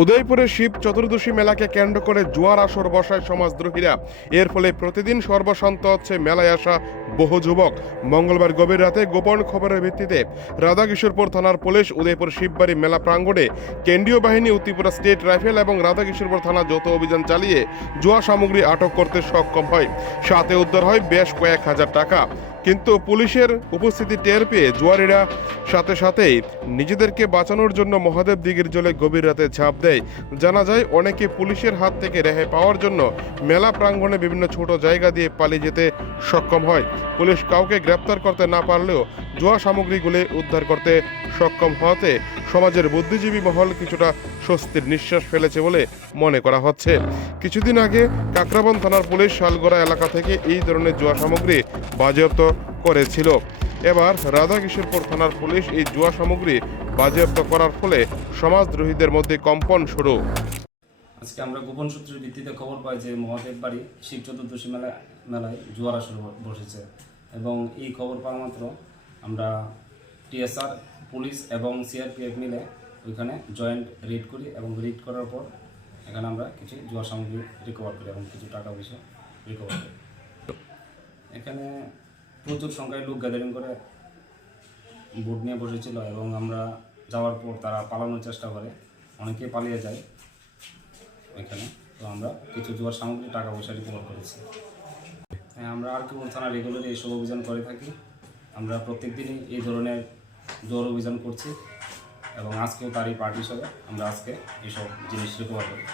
উদয়পুরে শিব চতুর্দশী মেলাকে কেন্দ্র করে জুয়ার আসর বসায় সমাজদ্রোহীরা। এর ফলে প্রতিদিন সর্বশান্ত হচ্ছে মেলায় আসা বহু যুবক। মঙ্গলবার গভীর রাতে গোপন খবরের ভিত্তিতে রাধাকিশোরপুর থানার পুলিশ উদয়পুর শিববাড়ি মেলা প্রাঙ্গণে কেন্দ্রীয় বাহিনী উত্তিপুরা স্টেট রাইফেল এবং রাধাকিশোরপুর থানা যৌথ অভিযান চালিয়ে জুয়া সামগ্রী আটক করতে সক্ষম হয়। সাথে উদ্ধার হয় বেশ কয়েক হাজার টাকা। কিন্তু পুলিশের উপস্থিতি টের পেয়ে জুয়ারিরা সাথে সাথেই নিজেদেরকে বাঁচানোর জন্য মহাদেব দিঘির জলে গভীর রাতে ঝাঁপ দেয়। জানা যায়, অনেকে পুলিশের হাত থেকে রেহাই পাওয়ার জন্য মেলা প্রাঙ্গণে বিভিন্ন ছোট জায়গা দিয়ে পালিয়ে যেতে সক্ষম হয়। পুলিশ কাউকে গ্রেপ্তার করতে না পারলেও জুয়া সামগ্রীগুলি উদ্ধার করতে সক্ষম হওয়াতে সমাজের বুদ্ধিজীবী মহল কিছুটা স্বস্তির নিঃশ্বাস ফেলেছে বলে মনে করা হচ্ছে। কিছুদিন আগে কাকরাবন থানার পুলিশ শালগড়া এলাকা থেকে এই ধরনের জোয়া সামগ্রী বাজেয়াপ্ত করেছিল। এবার রাধাকিশোরপুর থানার পুলিশ এই জুয়া সামগ্রী বাজেয়াপ্ত করার ফলে সমাজদ্রোহীদের মধ্যে কম্পন শুরু। আজকে আমরা গোপন সূত্রের ভিত্তিতে খবর পাই যে মহাদেব বাড়ি, শিব চতুর্দশী মেলা, মেলায় জুয়ার আসর বসেছে। এবং এই খবর পাওয়া মাত্র আমরা টিএসআর, পুলিশ এবং সিআরপিএফ মিলে ওইখানে জয়েন্ট রেড করি এবং রেড করার পর এখানে আমরা কিছু জুয়া সামগ্রী রিকভার করি এবং কিছু টাকা পয়সা রিকভার করি। এখানে প্রচুর সংখ্যায় লোক গ্যাদারিং করে বোট নিয়ে বসেছিল এবং আমরা যাওয়ার পর তারা পালানোর চেষ্টা করে। অনেকে পালিয়ে যায় ওইখানে। তো আমরা কিছু জোয়ার সামগ্রী, টাকা পয়সা রিকভার করেছি। হ্যাঁ আমরা আর কি থানা রেগুলারলি এইসব অভিযান করে থাকি। আমরা প্রত্যেক দিনই এই ধরনের জোর অভিযান করছি এবং আজকেও তারই পার্টি হিসাবে আমরা আজকে এইসব জিনিস রিকভার করি।